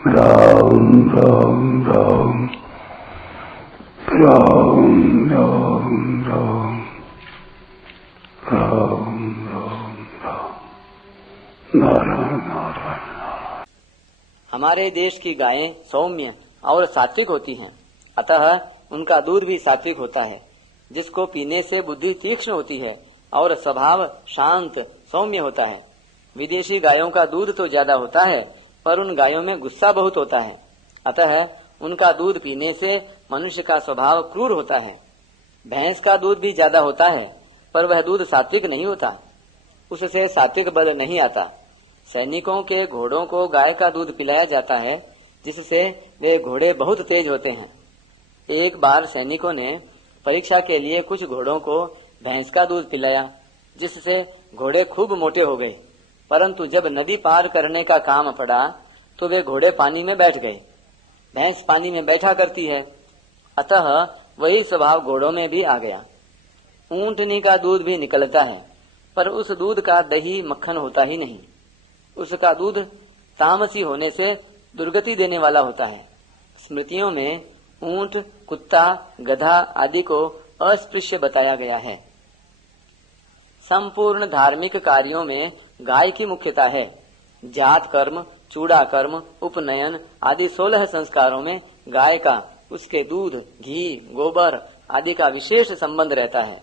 राम राम राम राम राम राम राम राम राम नारायण नारायण। हमारे देश की गायें सौम्य और सात्विक होती हैं, अतः उनका दूध भी सात्विक होता है, जिसको पीने से बुद्धि तीक्ष्ण होती है और स्वभाव शांत सौम्य होता है। विदेशी गायों का दूध तो ज्यादा होता है, पर उन गायों में गुस्सा बहुत होता है, अतः उनका दूध पीने से मनुष्य का स्वभाव क्रूर होता है। भैंस का दूध भी ज्यादा होता है, पर वह दूध सात्विक नहीं होता, उससे सात्विक बल नहीं आता। सैनिकों के घोड़ों को गाय का दूध पिलाया जाता है, जिससे वे घोड़े बहुत तेज होते हैं। एक बार सैनिकों ने परीक्षा के लिए कुछ घोड़ों को भैंस का दूध पिलाया, जिससे घोड़े खूब मोटे हो गए। परंतु जब नदी पार करने का काम पड़ा तो वे घोड़े पानी में बैठ गए। भैंस पानी में बैठा करती है, अतः वही स्वभाव घोड़ों में भी आ गया। ऊंटनी का दूध भी निकलता है, पर उस दूध का दही मक्खन होता ही नहीं। उसका दूध तामसी होने से दुर्गति देने वाला होता है। स्मृतियों में ऊंट, कुत्ता, गधा आदि को अस्पृश्य बताया गया है। संपूर्ण धार्मिक कार्यों में गाय की मुख्यता है। जात कर्म, चूड़ा कर्म, उपनयन आदि 16 संस्कारों में गाय का, उसके दूध, घी, गोबर आदि का विशेष संबंध रहता है।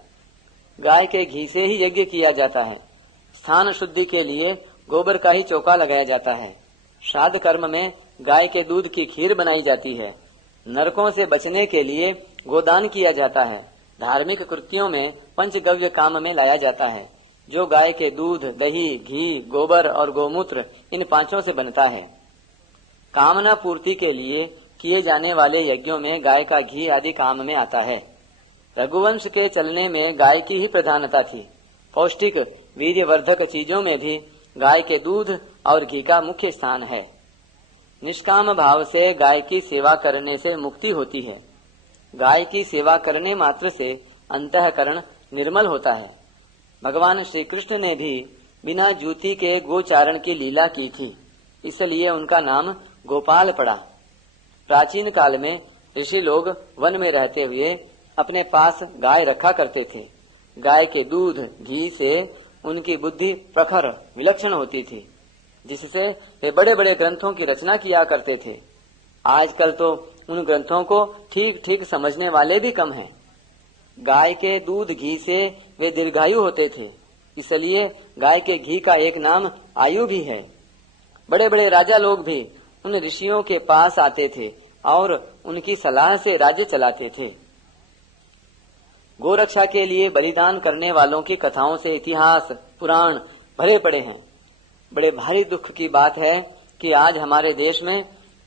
गाय के घी से ही यज्ञ किया जाता है। स्थान शुद्धि के लिए गोबर का ही चौका लगाया जाता है। श्राद्ध कर्म में गाय के दूध की खीर बनाई जाती है। नरकों से बचने के लिए गोदान किया जाता है। धार्मिक कृत्यों में पंचगव्य काम में लाया जाता है, जो गाय के दूध, दही, घी, गोबर और गोमूत्र इन पांचों से बनता है। कामना पूर्ति के लिए किए जाने वाले यज्ञों में गाय का घी आदि काम में आता है। रघुवंश के चलने में गाय की ही प्रधानता थी। पौष्टिक वीर्यवर्धक चीजों में भी गाय के दूध और घी का मुख्य स्थान है। निष्काम भाव से गाय की सेवा करने से मुक्ति होती है। गाय की सेवा करने मात्र से अंतःकरण निर्मल होता है। भगवान श्री कृष्ण ने भी बिना जूती के गोचारण की लीला की थी, इसलिए उनका नाम गोपाल पड़ा। प्राचीन काल में ऋषि लोग वन में रहते हुए अपने पास गाय रखा करते थे। गाय के दूध, घी से उनकी बुद्धि प्रखर विलक्षण होती थी, जिससे वे बड़े बड़े ग्रंथों की रचना किया करते थे। आजकल तो उन ग्रंथों को ठीक ठीक समझने वाले भी कम हैं। गाय के दूध, घी से वे दीर्घायु होते थे, इसलिए गाय के घी का एक नाम आयु भी है। बड़े बड़े राजा लोग भी उन ऋषियों के पास आते थे और उनकी सलाह से राज्य चलाते थे। गोरक्षा के लिए बलिदान करने वालों की कथाओं से इतिहास, पुराण भरे पड़े हैं। बड़े भारी दुख की बात है कि आज हमारे देश में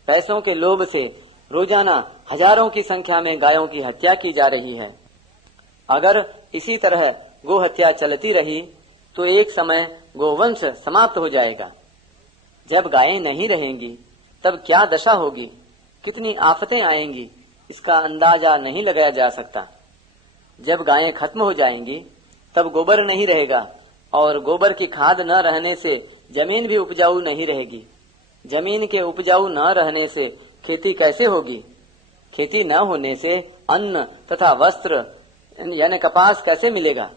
पैसों के लोभ से रोजाना हजारों की संख्या में गायों की हत्या की जा रही है। अगर इसी तरह गो हत्या चलती रही तो एक समय गोवंश समाप्त हो जाएगा। जब गायें नहीं रहेंगी तब क्या दशा होगी, कितनी आफतें आएंगी, इसका अंदाजा नहीं लगाया जा सकता। जब गायें खत्म हो जाएंगी तब गोबर नहीं रहेगा, और गोबर की खाद न रहने से जमीन भी उपजाऊ नहीं रहेगी। जमीन के उपजाऊ न रहने से खेती कैसे होगी? खेती न होने से अन्न तथा वस्त्र यानी कपास कैसे मिलेगा?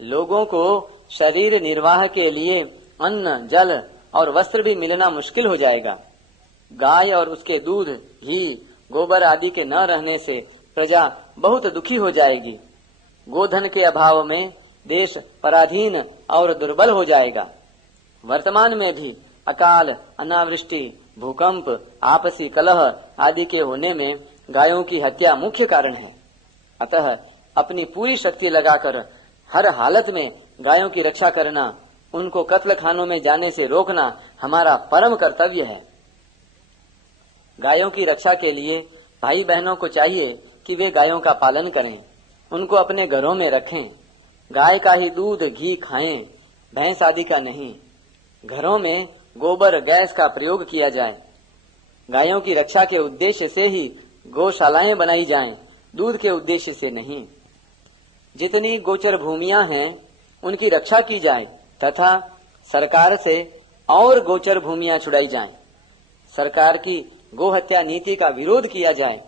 लोगों को शरीर निर्वाह के लिए अन्न, जल और वस्त्र भी मिलना मुश्किल हो जाएगा। गाय और उसके दूध, घी, गोबर आदि के न रहने से प्रजा बहुत दुखी हो जाएगी। गोधन के अभाव में देश पराधीन और दुर्बल हो जाएगा। वर्तमान में भी अकाल, अनावृष्टि, भूकंप, आपसी कलह आदि के होने में गायों की हत्या मुख्य कारण है। अतः अपनी पूरी शक्ति लगाकर हर हालत में गायों की रक्षा करना, उनको कत्ल खानों में जाने से रोकना हमारा परम कर्तव्य है। गायों की रक्षा के लिए भाई बहनों को चाहिए कि वे गायों का पालन करें, उनको अपने घरों में रखें। गाय का ही दूध, घी खाएं, भैंस आदि का नहीं। घरों में गोबर, गैस का प्रयोग किया जाए। गायों की रक्षा के उद्देश्य से ही गौशालाएं बनाई जाएं, दूध के उद्देश्य से नहीं। जितनी गोचर भूमियां हैं उनकी रक्षा की जाए तथा सरकार से और गोचर भूमियां छुड़ाई जाएं। सरकार की गोहत्या नीति का विरोध किया जाए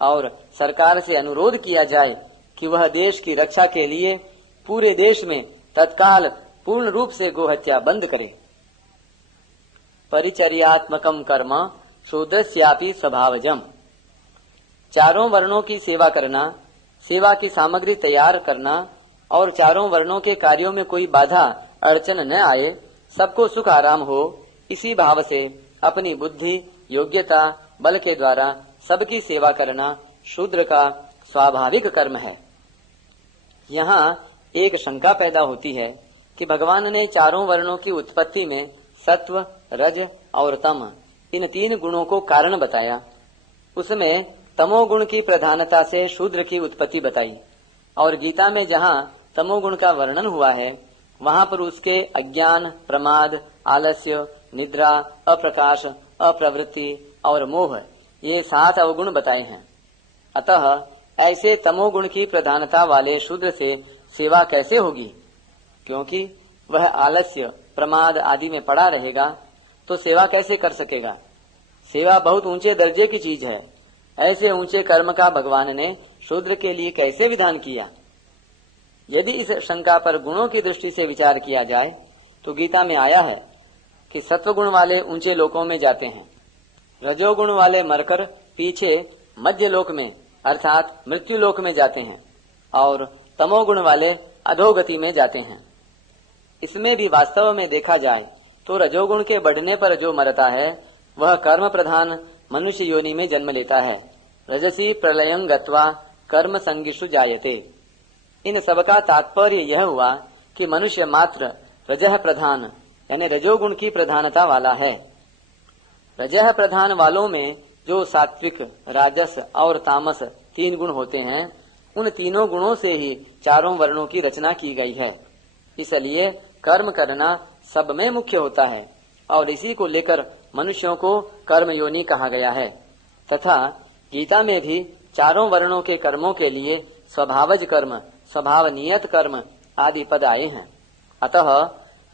और सरकार से अनुरोध किया जाए कि वह देश की रक्षा के लिए पूरे देश में तत्काल पूर्ण रूप से गोहत्या बंद करे। परिचर्यात्मकम कर्म शूद्रस्यापि स्वभावजम। चारों वर्णों की सेवा करना, सेवा की सामग्री तैयार करना और चारों वर्णों के कार्यों में कोई बाधा अड़चन न आए, सबको सुख आराम हो, इसी भाव से अपनी बुद्धि, योग्यता, बल के द्वारा सबकी सेवा करना शूद्र का स्वाभाविक कर्म है। यहाँ एक शंका पैदा होती है कि भगवान ने चारों वर्णों की उत्पत्ति में सत्व, रज और तम इन 3 गुणों को कारण बताया। उसमें तमोगुण की प्रधानता से शूद्र की उत्पत्ति बताई और गीता में जहाँ तमोगुण का वर्णन हुआ है वहाँ पर उसके अज्ञान, प्रमाद, आलस्य, निद्रा, अप्रकाश, अप्रवृत्ति और मोह ये 7 अवगुण बताए हैं। अतः ऐसे तमोगुण की प्रधानता वाले शूद्र से सेवा कैसे होगी? क्योंकि वह आलस्य, प्रमाद आदि में पड़ा रहेगा तो सेवा कैसे कर सकेगा? सेवा बहुत ऊंचे दर्जे की चीज है। ऐसे ऊंचे कर्म का भगवान ने शूद्र के लिए कैसे विधान किया? यदि इस शंका पर गुणों की दृष्टि से विचार किया जाए तो गीता में आया है कि सत्वगुण वाले ऊंचे लोकों में जाते हैं, रजोगुण वाले मरकर पीछे मध्य लोक में अर्थात मृत्यु लोक में जाते हैं और तमोगुण वाले अधोगति में जाते हैं। इसमें भी वास्तव में देखा जाए तो रजोगुण के बढ़ने पर जो मरता है वह कर्म प्रधान मनुष्य योनि में जन्म लेता है। रजसी प्रलयं गत्वा कर्म संगिषु जायते। इन सब का तात्पर्य यह हुआ कि मनुष्य मात्र रजह प्रधान यानी रजोगुण की प्रधानता वाला है। रजह प्रधान वालों में जो सात्विक, राजस और तामस 3 गुण होते हैं, उन तीनों गुणों से ही चारों वर्णों की रचना की गई है। इसलिए कर्म करना सब में मुख्य होता है और इसी को लेकर मनुष्यों को कर्म योनि कहा गया है। तथा गीता में भी चारों वर्णों के कर्मों के लिए स्वभावज कर्म, स्वभाव नियत कर्म आदि पद आए हैं। अतः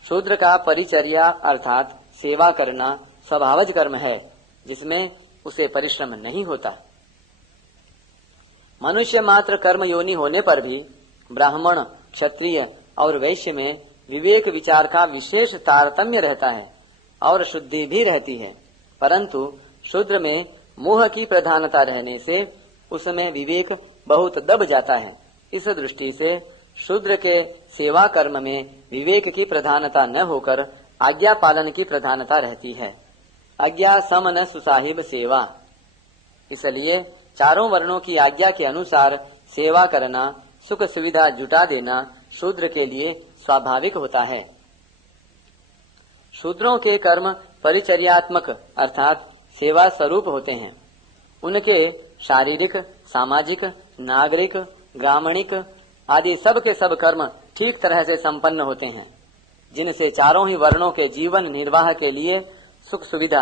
शूद्र का परिचर्या अर्थात सेवा करना स्वभावज कर्म है जिसमें उसे परिश्रम नहीं होता। मनुष्य मात्र कर्म योनि होने पर भी ब्राह्मण, क्षत्रिय और वैश्य में विवेक विचार का विशेष तारतम्य रहता है और शुद्धि भी रहती है, परंतु शूद्र में मोह की प्रधानता रहने से उसमें विवेक बहुत दब जाता है। इस दृष्टि से शूद्र के सेवा कर्म में विवेक की प्रधानता न होकर आज्ञा पालन की प्रधानता रहती है। आज्ञा सम न सुसाहिब सेवा। इसलिए चारों वर्णों की आज्ञा के अनुसार सेवा करना, सुख सुविधा जुटा देना शूद्र के लिए स्वाभाविक होता है। शूद्रों के कर्म परिचर्यात्मक अर्थात सेवा स्वरूप होते हैं। उनके शारीरिक, सामाजिक, नागरिक, ग्रामणिक आदि सब के सब कर्म ठीक तरह से संपन्न होते हैं, जिनसे चारों ही वर्णों के जीवन निर्वाह के लिए सुख सुविधा,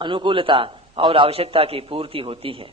अनुकूलता और आवश्यकता की पूर्ति होती है।